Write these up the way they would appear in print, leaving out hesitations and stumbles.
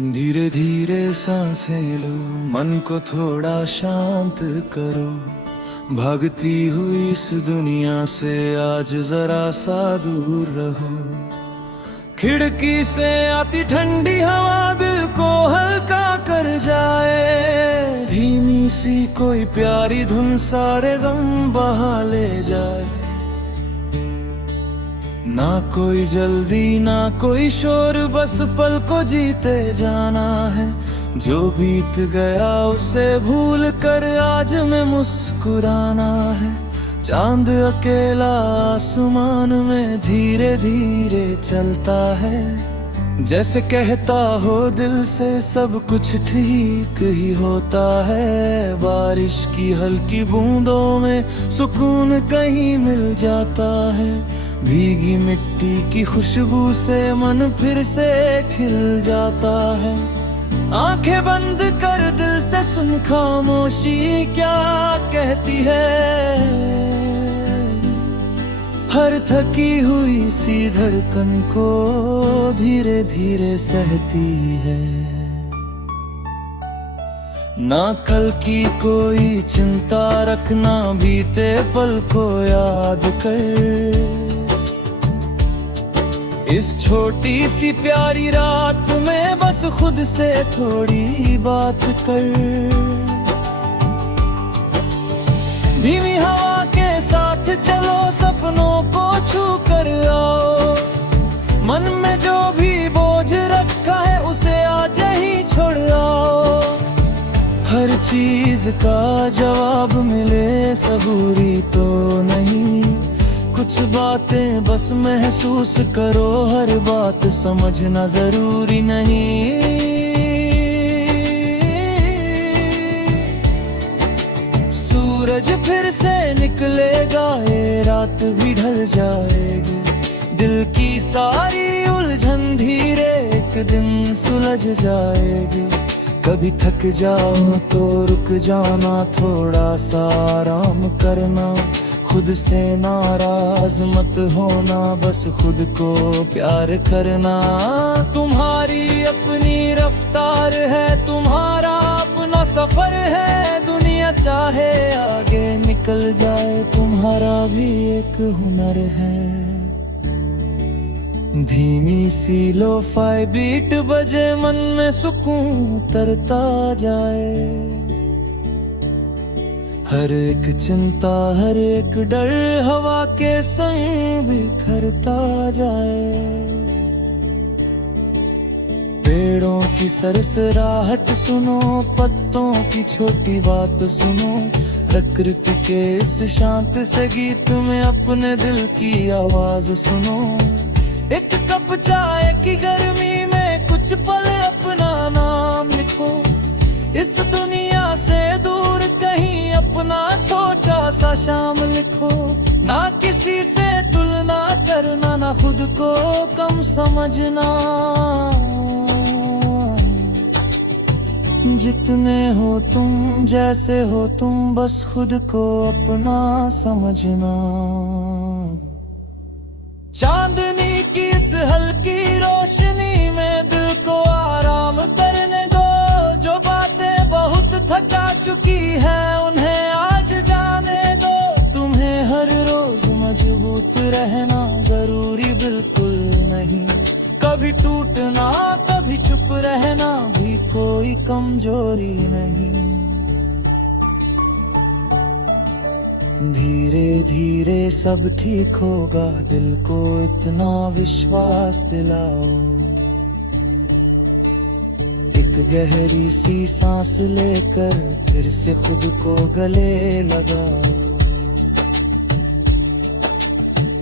धीरे धीरे सांसें लो, मन को थोड़ा शांत करो। भागती हुई इस दुनिया से आज जरा सा दूर रहो। खिड़की से आती ठंडी हवा दिल को हल्का कर जाए। धीमी सी कोई प्यारी धुन सारे गम बहा ले जाए। ना कोई जल्दी ना कोई शोर, बस पल को जीते जाना है। जो बीत गया उसे भूल कर आज में मुस्कुराना है। चांद अकेला आसमान में धीरे धीरे चलता है। जैसे कहता हो दिल से सब कुछ ठीक ही होता है। बारिश की हल्की बूंदों में सुकून कहीं मिल जाता है। भीगी मिट्टी की खुशबू से मन फिर से खिल जाता है। आंखें बंद कर दिल से सुन खामोशी क्या कहती है। हर थकी हुई सी धड़कन को धीरे धीरे सहती है। ना कल की कोई चिंता रखना, बीते पल को याद कर। इस छोटी सी प्यारी रात में बस खुद से थोड़ी बात कर। धीमी हवा के साथ चलो, सपनों को छू कर आओ। मन में जो भी बोझ रखा है उसे आज ही छोड़ आओ। हर चीज का जवाब मिले सबूरी तो नहीं। कुछ बातें बस महसूस करो, हर बात समझना जरूरी नहीं। सूरज फिर से निकलेगा, ये रात भी ढल जाएगी। दिल की सारी उलझन धीरे एक दिन सुलझ जाएगी। कभी थक जाओ तो रुक जाना, थोड़ा सा आराम करना। खुद से नाराज मत होना, बस खुद को प्यार करना। तुम्हारी अपनी रफ्तार है, तुम्हारा अपना सफर है। दुनिया चाहे आगे निकल जाए, तुम्हारा भी एक हुनर है। धीमी सी लो-फाई बीट बजे, मन में सुकून उतरता जाए। हर एक चिंता हर एक डर हवा के संग बिखरता जाए। पेड़ों की सरसराहट सुनो, पत्तों की छोटी बात सुनो। प्रकृति के इस शांत से गीत में अपने दिल की आवाज सुनो। एक कप चाय की गर्मी में कुछ पल अपना नाम लिखो। इस दुनिया से दूर कहीं अपना छोटा सा शाम लिखो। ना किसी से तुलना करना, ना खुद को कम समझना। जितने हो तुम, जैसे हो तुम, बस खुद को अपना समझना। चांदनी की इस हल्की रोशनी में दिल को आराम करने दो। जो बातें बहुत थका चुकी है उन्हें आज जाने दो। तुम्हें हर रोज मजबूत रहना जरूरी बिल्कुल नहीं। कभी टूटना कभी चुप रहना भी कोई कमजोरी नहीं। धीरे धीरे सब ठीक होगा, दिल को इतना विश्वास दिलाओ। एक गहरी सी सांस लेकर फिर से खुद को गले लगाओ।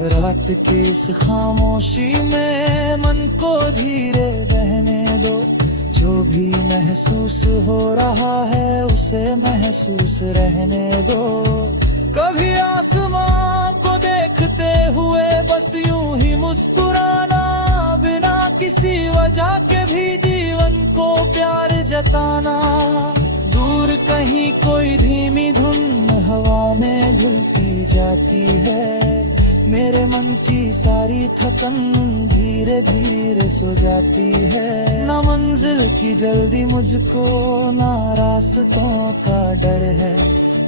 रात की इस खामोशी में मन को धीरे बहने दो। जो भी महसूस हो रहा है उसे महसूस रहने दो। कभी आसमां को देखते हुए बस यूं ही मुस्कुराना। बिना किसी वजह के भी जीवन को प्यार जताना। दूर कहीं कोई धीमी धुन हवा में घुलती जाती है। मेरे मन की सारी थकन धीरे धीरे सो जाती है। ना मंजिल की जल्दी मुझको, ना रास्तों का डर है।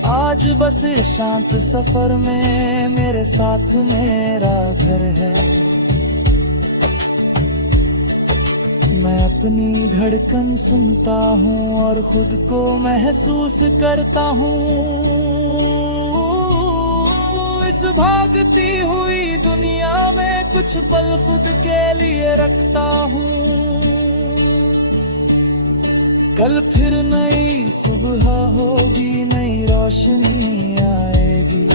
आज बस इस शांत सफर में मेरे साथ मेरा घर है। मैं अपनी धड़कन सुनता हूँ और खुद को महसूस करता हूँ। इस भागती हुई दुनिया में कुछ पल खुद के लिए रखता हूँ। कल फिर नई सुबह होगी, नई रोशनी आएगी।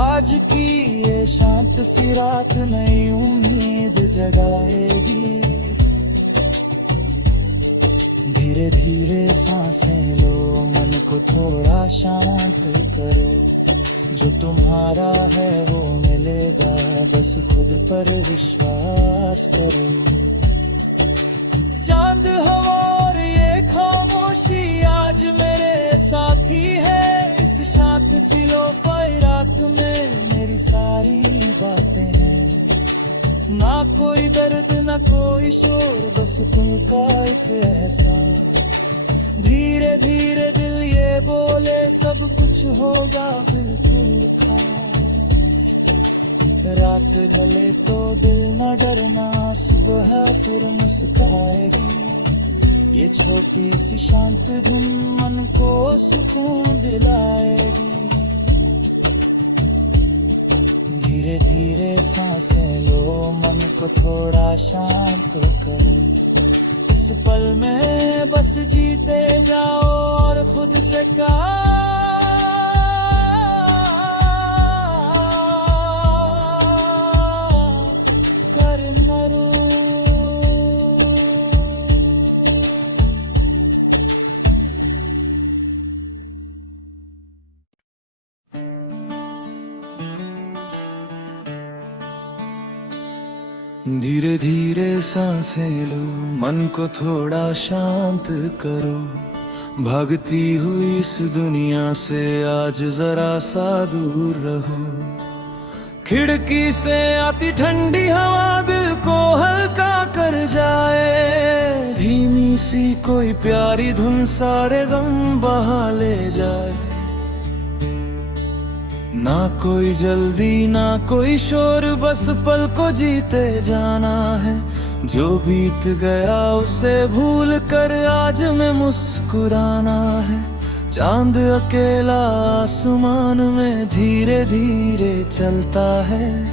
आज की ये शांत सी रात नई उम्मीद जगाएगी। धीरे धीरे सांसें लो, मन को थोड़ा शांत करो। जो तुम्हारा है वो मिलेगा, बस खुद पर विश्वास करो। चांद हवा और ये खामोशी आज मेरे साथी है। इस शांत सी लोफाई रात में मेरी सारी बातें हैं। ना कोई दर्द ना कोई शोर, बस सुकून का एक एहसास। धीरे धीरे दिल ये बोले सब कुछ होगा बिल्कुल खास। रात ढले तो दिल न डरना, सुबह फिर मुस्कुराएगी। ये छोटी सी शांत धुन मन को सुकून दिलाएगी। धीरे धीरे सांसें लो, मन को थोड़ा शांत करो। इस पल में बस जीते जाओ और खुद से कर न रो। धीरे धीरे सांसें लो, मन को थोड़ा शांत करो। भागती हुई इस दुनिया से आज जरा सा दूर रहो। खिड़की से आती ठंडी हवा दिल को हल्का कर जाए। धीमी सी कोई प्यारी धुन सारे गम बहा ले जाए। ना कोई जल्दी ना कोई शोर, बस पल को जीते जाना है। जो बीत गया उसे भूल कर आज में मुस्कुराना है। चांद अकेला आसमान में धीरे धीरे चलता है।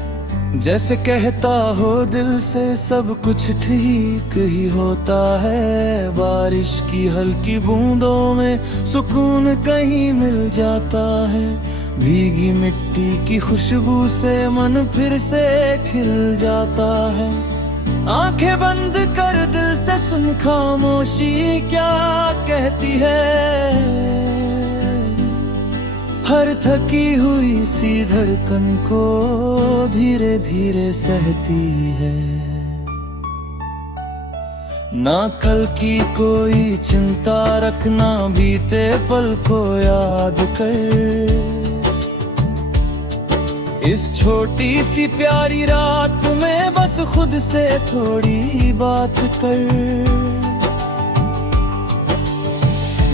जैसे कहता हो दिल से सब कुछ ठीक ही होता है। बारिश की हल्की बूंदों में सुकून कहीं मिल जाता है। भीगी मिट्टी की खुशबू से मन फिर से खिल जाता है। आंखें बंद कर दिल से सुन खामोशी क्या कहती है। हर थकी हुई सी धड़कन को धीरे धीरे सहती है। ना कल की कोई चिंता रखना, बीते पल को याद कर। इस छोटी सी प्यारी रात में बस खुद से थोड़ी बात कर।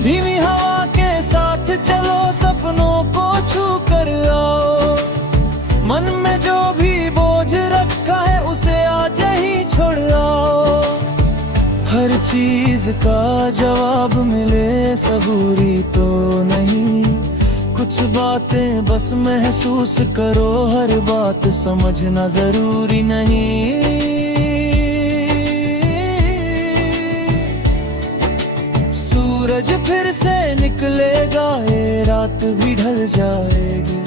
धीमी हवा के साथ चलो, सपनों को छू कर आओ। मन में जो भी बोझ रखा है उसे आज ही छोड़ आओ। हर चीज का जवाब मिले सबूरी तो नहीं। कुछ बातें बस महसूस करो, हर बात समझना जरूरी नहीं। सूरज फिर से निकलेगा, ये रात भी ढल जाएगी।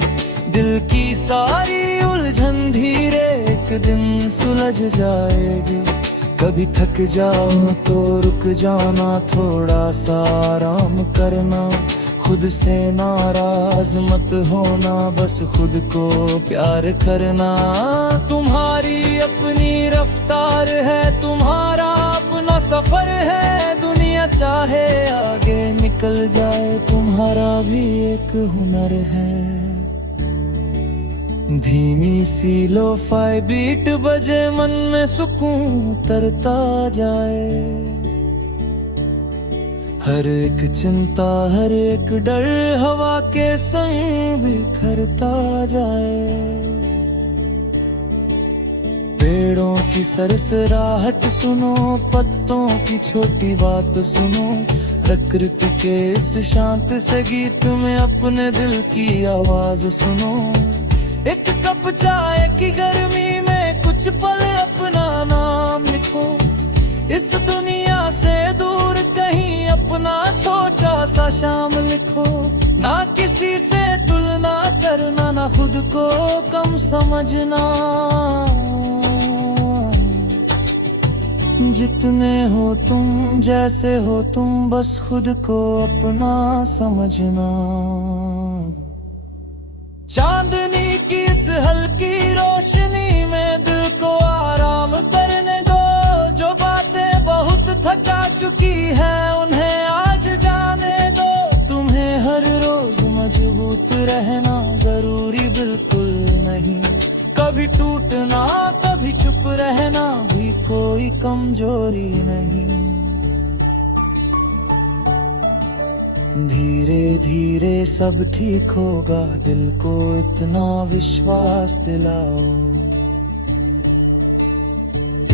दिल की सारी उलझन धीरे एक दिन सुलझ जाएगी। कभी थक जाओ तो रुक जाना, थोड़ा सा आराम करना। खुद से नाराज मत होना, बस खुद को प्यार करना। तुम्हारी अपनी रफ्तार है, तुम्हारा अपना सफर है। दुनिया चाहे आगे निकल जाए, तुम्हारा भी एक हुनर है। धीमी सी लो-फाई बीट बजे, मन में सुकून तरता जाए। हर एक चिंता, हर एक डर हवा के संग बिखरता जाए। पेड़ों की सरसराहट सुनो, पत्तों की छोटी बात सुनो, प्रकृति के इस शांत से गीत में अपने दिल की आवाज सुनो। एक कप चाय की गर्मी में कुछ पल अपना नाम लिखो, इस दुनिया से दूर कहीं अपना छोटा सा शाम लिखो। ना किसी से तुलना करना, ना खुद को कम समझना, जितने हो तुम, जैसे हो तुम, बस खुद को अपना समझना। चांदनी की इस हल्की रोशनी में दिल को आराम करने दो। जो बातें बहुत थका चुकी है उन्हें आज जाने दो। तुम्हें हर रोज मजबूत रहना जरूरी बिल्कुल नहीं, कभी टूटना कभी चुप रहना भी कोई कमजोरी नहीं। धीरे धीरे सब ठीक होगा, दिल को इतना विश्वास दिलाओ।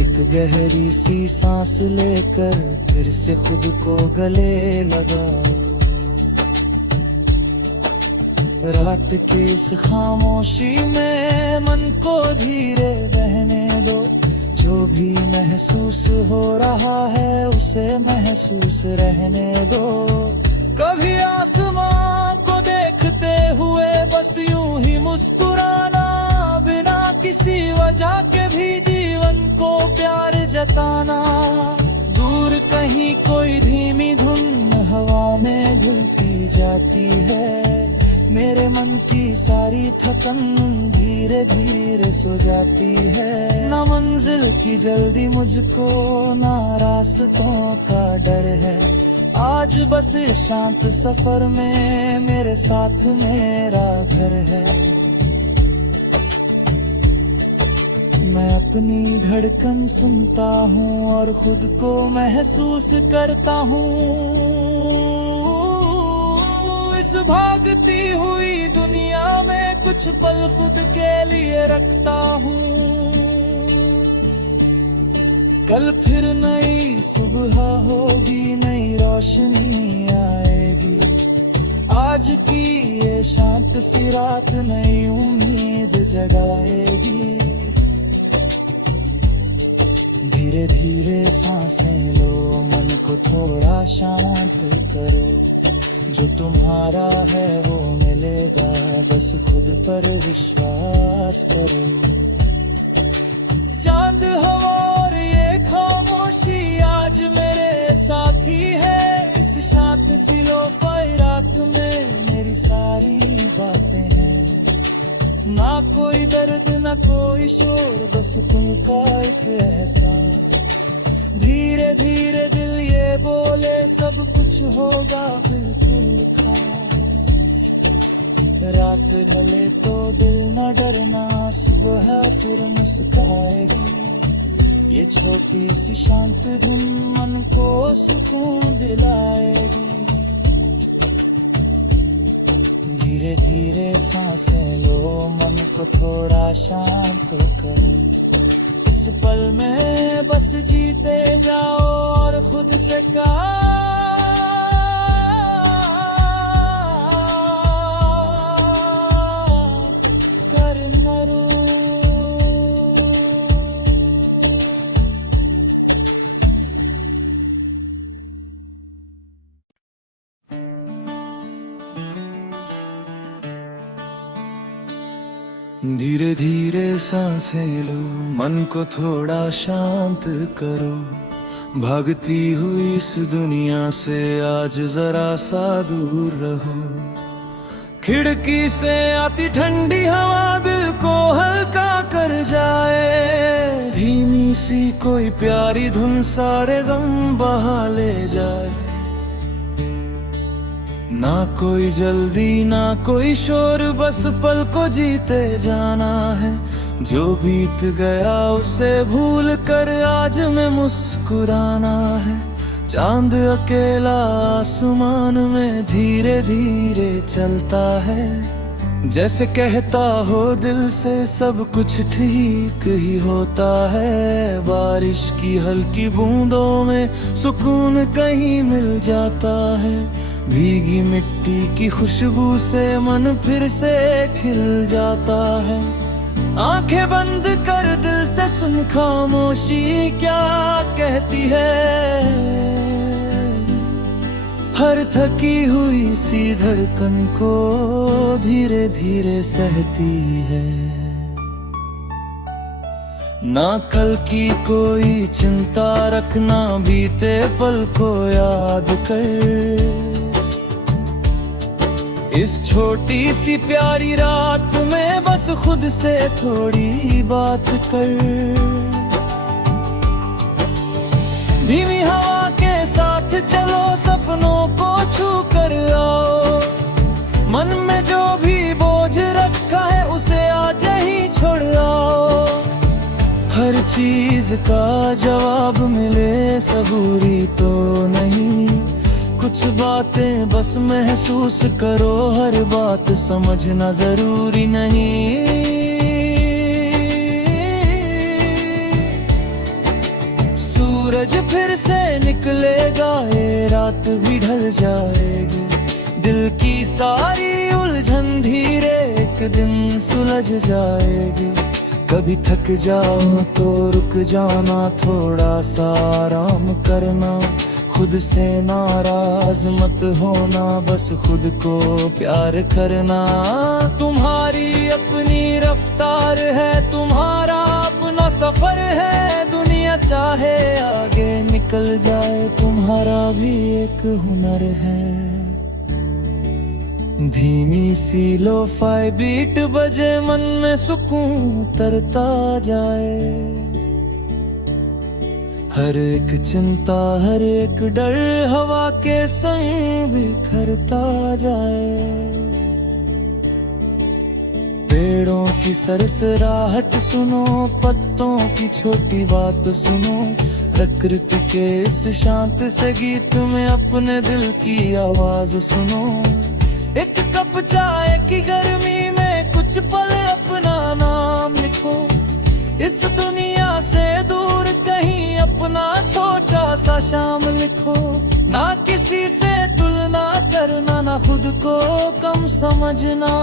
एक गहरी सी सांस लेकर फिर से खुद को गले लगाओ। रात की इस खामोशी में मन को धीरे बहने दो। जो भी महसूस हो रहा है उसे महसूस रहने दो। कभी आसमां को देखते हुए बस यूं ही मुस्कुराना, बिना किसी वजह के भी जीवन को प्यार जताना। दूर कहीं कोई धीमी धुन हवा में घुलती जाती है, मेरे मन की सारी थकन धीरे धीरे सो जाती है। ना मंजिल की जल्दी मुझको, ना रास्तों का डर है। आज बस इस शांत सफर में मेरे साथ मेरा घर है। मैं अपनी धड़कन सुनता हूँ और खुद को महसूस करता हूँ। इस भागती हुई दुनिया में कुछ पल खुद के लिए रखता हूँ। कल फिर नई सुबह होगी, नई रोशनी आएगी। आज की ये शांत सी रात नई उम्मीद जगाएगी। धीरे धीरे सांसें लो, मन को थोड़ा शांत करो। जो तुम्हारा है वो मिलेगा, बस खुद पर विश्वास करो। चांद हवा और ये खामोशी आज मेरे साथी है। इस शांत सी लो-फाई रात में मेरी सारी बातें हैं। ना कोई दर्द ना कोई शोर, बस तुम का एक एहसास। धीरे धीरे दिल ये बोले सब कुछ होगा बिल्कुल खास। रात ढले तो दिल न डरना, सुबह फिर मुस्काएगी। ये छोटी सी शांत धुन मन को सुकून दिलाएगी। धीरे धीरे सांसें लो, मन को थोड़ा शांत करो। इस पल में बस जीते जाओ और खुद से धीरे धीरे सांसें लो, मन को थोड़ा शांत करो। भागती हुई इस दुनिया से आज जरा सा दूर रहो। खिड़की से आती ठंडी हवा दिल को हल्का कर जाए। धीमी सी कोई प्यारी धुन सारे गम बहा ले जाए। ना कोई जल्दी ना कोई शोर, बस पल को जीते जाना है। जो बीत गया उसे भूल कर आज में मुस्कुराना है। चांद अकेला आसमान में धीरे धीरे चलता है, जैसे कहता हो दिल से सब कुछ ठीक ही होता है। बारिश की हल्की बूंदों में सुकून कहीं मिल जाता है। भीगी मिट्टी की खुशबू से मन फिर से खिल जाता है। आंखें बंद कर दिल से सुन खामोशी क्या कहती है। हर थकी हुई सी धड़कन को धीरे धीरे सहती है। ना कल की कोई चिंता रखना, बीते पल को याद कर। इस छोटी सी प्यारी रात में बस खुद से थोड़ी बात कर। धीमी हवा के साथ चलो, सपनों को छू कर आओ। मन में जो भी बोझ रखा है उसे आज ही छोड़ आओ। हर चीज का जवाब मिले सबूरी तो नहीं, कुछ बातें बस महसूस करो। हर बात समझना जरूरी नहीं। सूरज फिर से निकलेगा, ये रात भी ढल जाएगी। दिल की सारी उलझन धीरे एक दिन सुलझ जाएगी। कभी थक जाओ तो रुक जाना, थोड़ा सा आराम करना। खुद से नाराज मत होना, बस खुद को प्यार करना। तुम्हारी अपनी रफ्तार है, तुम्हारा अपना सफर है। दुनिया चाहे आगे निकल जाए, तुम्हारा भी एक हुनर है। धीमी सी लो-फाई बीट बजे, मन में सुकून उतरता जाए। हर एक चिंता हर एक डर हवा के संग बिखरता जाए। पेड़ों की सरसराहट सुनो, पत्तों की छोटी बात सुनो। प्रकृति के इस शांत से गीत में अपने दिल की आवाज सुनो। एक कप चाय की गर्मी में कुछ पल अपना नाम लिखो। इस दुनिया से दूर कहीं अपना छोटा सा शाम लिखो। ना किसी से तुलना करना, ना खुद को कम समझना।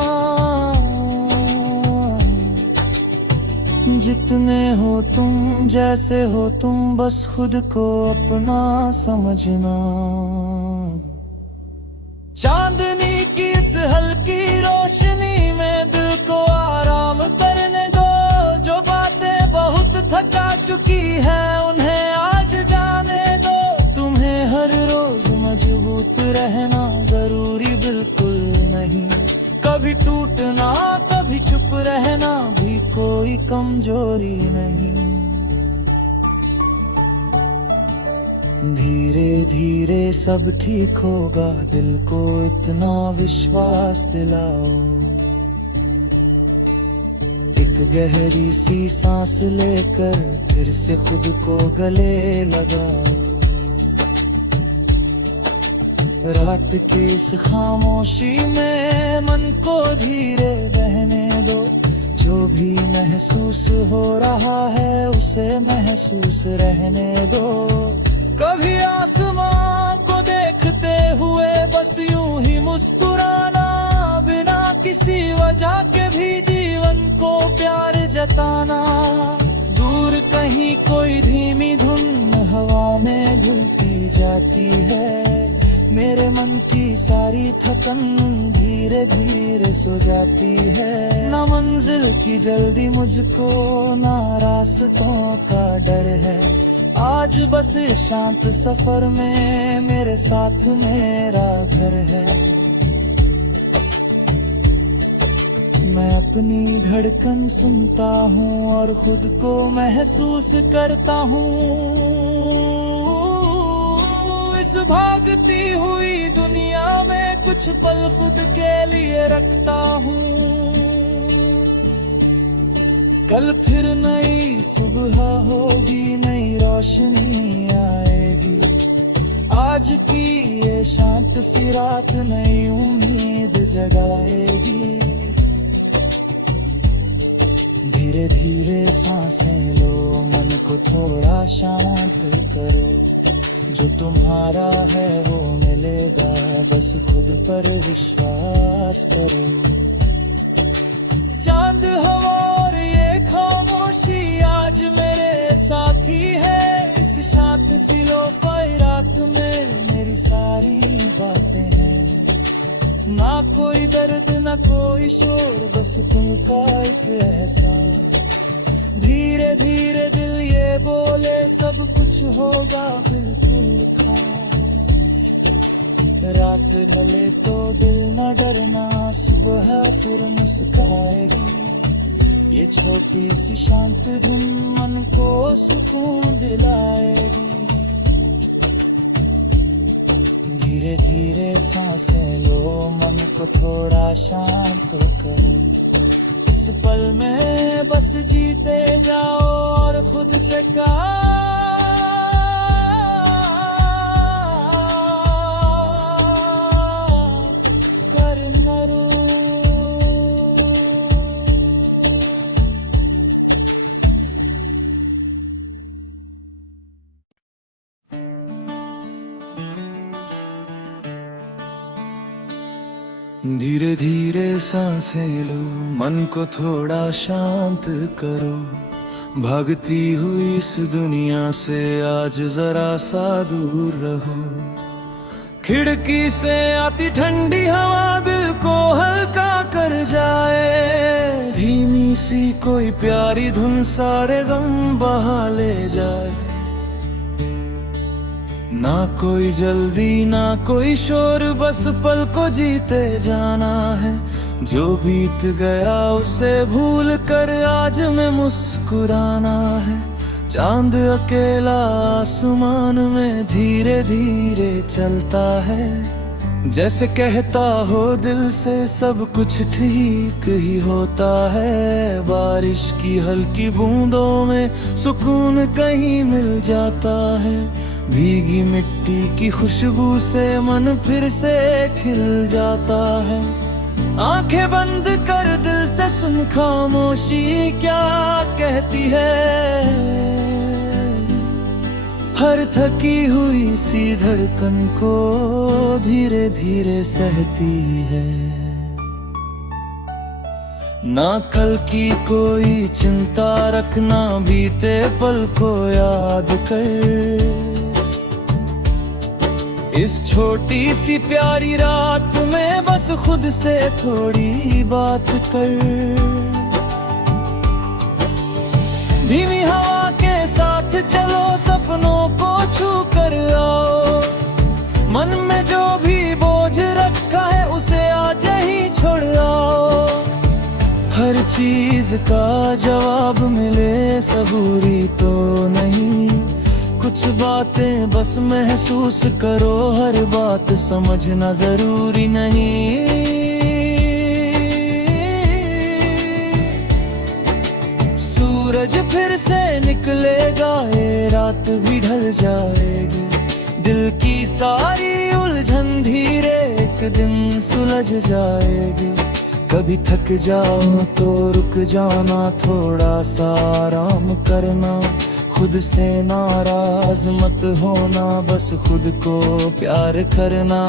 जितने हो तुम, जैसे हो तुम, बस खुद को अपना समझना। चांदनी की इस हल्की रोशनी में दिल को आराम करने दो। जो बातें बहुत थका चुकी है उन्हें आज जाने दो। तुम्हें हर रोज मजबूत रहना जरूरी बिल्कुल नहीं। कभी टूटना कभी चुप रहना भी कोई कमजोरी नहीं। धीरे धीरे सब ठीक होगा, दिल को इतना विश्वास दिलाओ। एक गहरी सी सांस लेकर फिर से खुद को गले लगाओ। रात की इस खामोशी में मन को धीरे बहने दो। जो भी महसूस हो रहा है उसे महसूस रहने दो। कभी आसमां को देखते हुए बस यूं ही मुस्कुराना। बिना किसी वजह के भी जीवन को प्यार जताना। दूर कहीं कोई धीमी धुन हवा में घुलती जाती है। मेरे मन की सारी थकन धीरे धीरे सो जाती है। ना मंजिल की जल्दी मुझको, ना रास्तों का डर है। आज बस इस शांत सफर में मेरे साथ मेरा घर है। मैं अपनी धड़कन सुनता हूँ और खुद को महसूस करता हूँ। इस भागती हुई दुनिया में कुछ पल खुद के लिए रखता हूँ। कल फिर नई सुबह होगी, नई रोशनी आएगी। आज की ये शांत सी रात नई उम्मीद जगाएगी। धीरे धीरे सांसें लो, मन को थोड़ा शांत करो। जो तुम्हारा है वो मिलेगा, बस खुद पर विश्वास करो। चांद हवा और ये खामोशी आज मेरे साथी है। इस शांत सी लोफाई रात में मेरी सारी बातें हैं। ना कोई दर्द ना कोई शोर, बस तुम का एक एहसास। धीरे धीरे दिल ये बोले सब कुछ होगा बिल्कुल खास। रात ढले तो दिल न डरना, सुबह फिर मुस्काएगी। ये छोटी सी शांत धुन मन को सुकून दिलाएगी। धीरे धीरे सांसें लो, मन को थोड़ा शांत करो। इस पल में बस जीते जाओ और खुद से कर न रो। धीरे धीरे सांसें लो, मन को थोड़ा शांत करो। भागती हुई इस दुनिया से आज जरा सा दूर रहो। खिड़की से आती ठंडी हवा दिल को हल्का कर जाए। धीमी सी कोई प्यारी धुन सारे गम बहा ले जाए। ना कोई जल्दी ना कोई शोर, बस पल को जीते जाना है। जो बीत गया उसे भूल कर आज में मुस्कुराना है। चांद अकेला आसमान में धीरे धीरे चलता है। जैसे कहता हो दिल से सब कुछ ठीक ही होता है। बारिश की हल्की बूंदों में सुकून कहीं मिल जाता है। भीगी मिट्टी की खुशबू से मन फिर से खिल जाता है। आंखें बंद कर दिल से सुन खामोशी क्या कहती है। हर थकी हुई सी धड़कन को धीरे धीरे सहती है। ना कल की कोई चिंता रखना, बीते पल को याद कर। इस छोटी सी प्यारी रात में बस खुद से थोड़ी बात कर। धीमी हवा के साथ चलो, सपनों को छू कर आओ। मन में जो भी बोझ रखा है उसे आज ही छोड़ आओ। हर चीज का जवाब मिले सबूरी तो नहीं। कुछ बातें बस महसूस करो, हर बात समझना जरूरी नहीं। सूरज फिर से निकलेगा, ये रात भी ढल जाएगी। दिल की सारी उलझन धीरे एक दिन सुलझ जाएगी। कभी थक जाओ तो रुक जाना, थोड़ा सा आराम करना। खुद से नाराज मत होना, बस खुद को प्यार करना।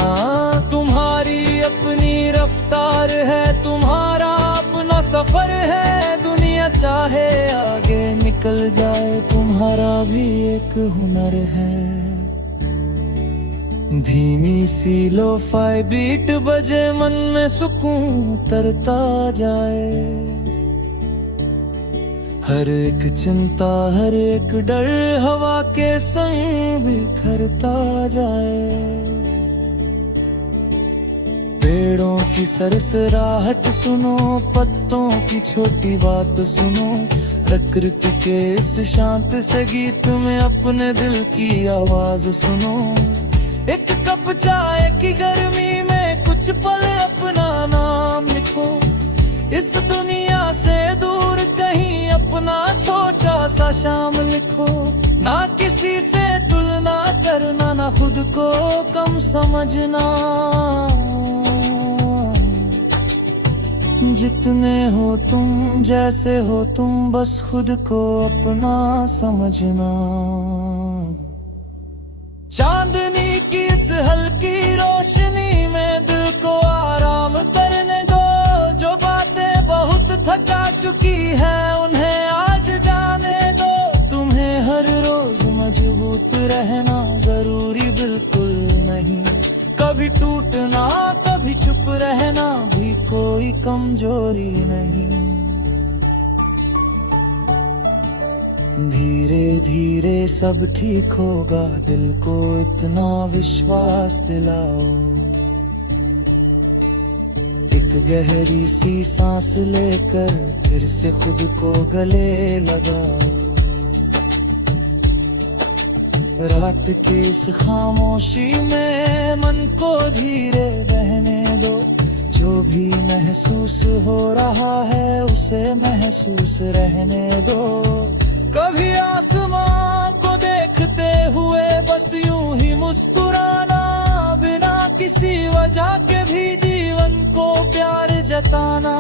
तुम्हारी अपनी रफ्तार है, तुम्हारा अपना सफर है। दुनिया चाहे आगे निकल जाए, तुम्हारा भी एक हुनर है। धीमी सी लोफाई बीट बजे, मन में सुकून उतरता जाए। हर एक चिंता हर एक डर हवा के संग बिखरता जाए। पेड़ों की सरसराहट सुनो, पत्तों की छोटी बात सुनो। प्रकृति के इस शांत से गीत में अपने दिल की आवाज सुनो। एक कप चाय की गर्मी में कुछ पल अपना नाम लिखो। इस दुनिया से दूर कहीं अपना छोटा सा शाम लिखो। ना किसी से तुलना करना, ना खुद को कम समझना। जितने हो तुम, जैसे हो तुम, बस खुद को अपना समझना। चांदनी की इस हल्की रोशनी में दिल को आराम करने दो। जो बातें बहुत थका चुकी है उन्हें आज जाने दो। तुम्हें हर रोज मजबूत रहना जरूरी बिल्कुल नहीं। कभी टूटना, कभी चुप रहना भी कोई कमजोरी नहीं। धीरे धीरे सब ठीक होगा, दिल को इतना विश्वास दिलाओ। एक गहरी सी सांस लेकर फिर से खुद को गले लगाओ। रात के इस खामोशी में मन को धीरे बहने दो। जो भी महसूस हो रहा है उसे महसूस रहने दो। कभी आसमां को देखते हुए बस यूं ही मुस्कुराना। बिना किसी वजह के भी जीवन को प्यार जताना।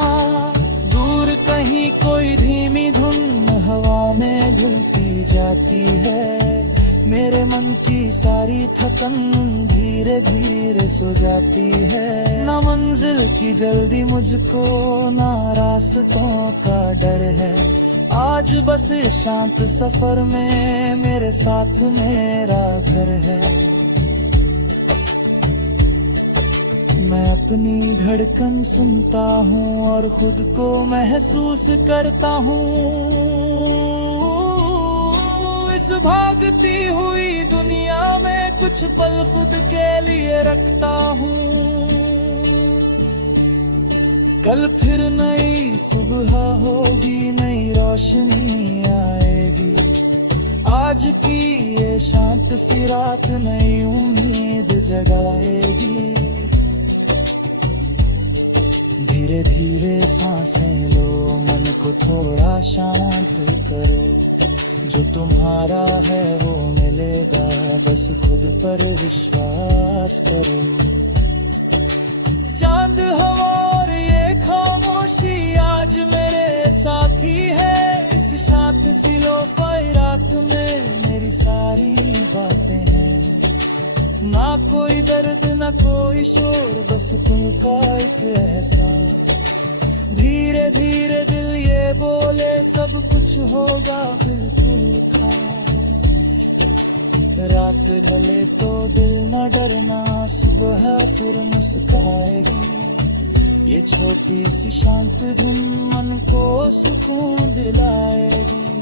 दूर कहीं कोई धीमी धुन हवा में घुलती जाती है। मेरे मन की सारी थकन धीरे धीरे सो जाती है। ना मंजिल की जल्दी मुझको, ना रास्तों का डर है। आज बस इस शांत सफर में मेरे साथ मेरा घर है। मैं अपनी धड़कन सुनता हूँ और खुद को महसूस करता हूँ। इस भागती हुई दुनिया में कुछ पल खुद के लिए रखता हूँ। कल फिर नई सुबह होगी, नई रोशनी आएगी। आज की ये शांत सी रात नई उम्मीद जगाएगी। धीरे धीरे सांसें लो, मन को थोड़ा शांत करो। जो तुम्हारा है वो मिलेगा, बस खुद पर विश्वास करो। चांद हवा और ये खामोशी आज मेरे साथी है। इस शांत सी लोफाई रात में मेरी सारी बातें हैं। ना कोई दर्द, ना कोई शोर, बस तुम का एक एहसास। धीरे धीरे दिल ये बोले सब कुछ होगा बिल्कुल खास। रात ढले तो दिल न डरना, सुबह फिर मुस्काएगी। ये छोटी सी शांत धुन मन को सुकून दिलाएगी।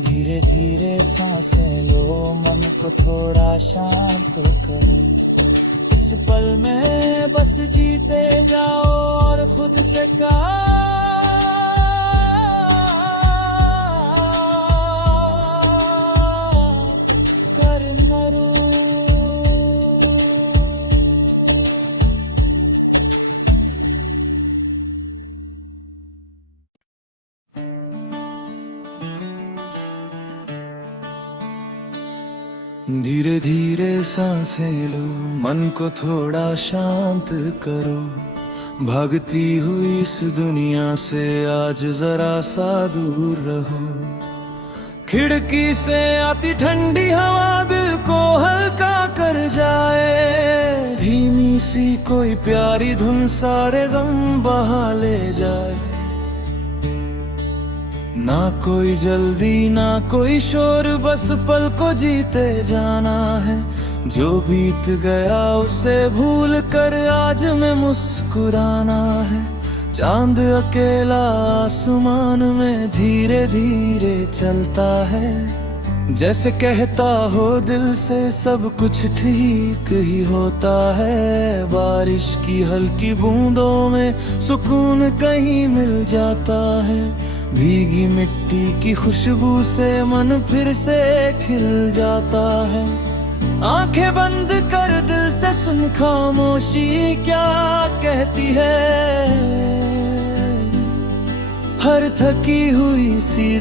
धीरे धीरे सांसें लो, मन को थोड़ा शांत करो। इस पल में बस जीते जाओ और खुद से धीरे धीरे सांसें लो, मन को थोड़ा शांत करो। भागती हुई इस दुनिया से आज जरा सा दूर रहो। खिड़की से आती ठंडी हवा दिल को हल्का कर जाए। धीमी सी कोई प्यारी धुन सारे गम बहा ले जाए। ना कोई जल्दी, ना कोई शोर, बस पल को जीते जाना है। जो बीत गया उसे भूल कर आज में मुस्कुराना है। चांद अकेला आसमान में धीरे धीरे चलता है। जैसे कहता हो दिल से सब कुछ ठीक ही होता है। बारिश की हल्की बूंदों में सुकून कहीं मिल जाता है। भीगी मिट्टी की खुशबू से मन फिर से खिल जाता है। आंखें बंद कर दिल से सुन खामोशी क्या कहती है। हर थकी हुई सी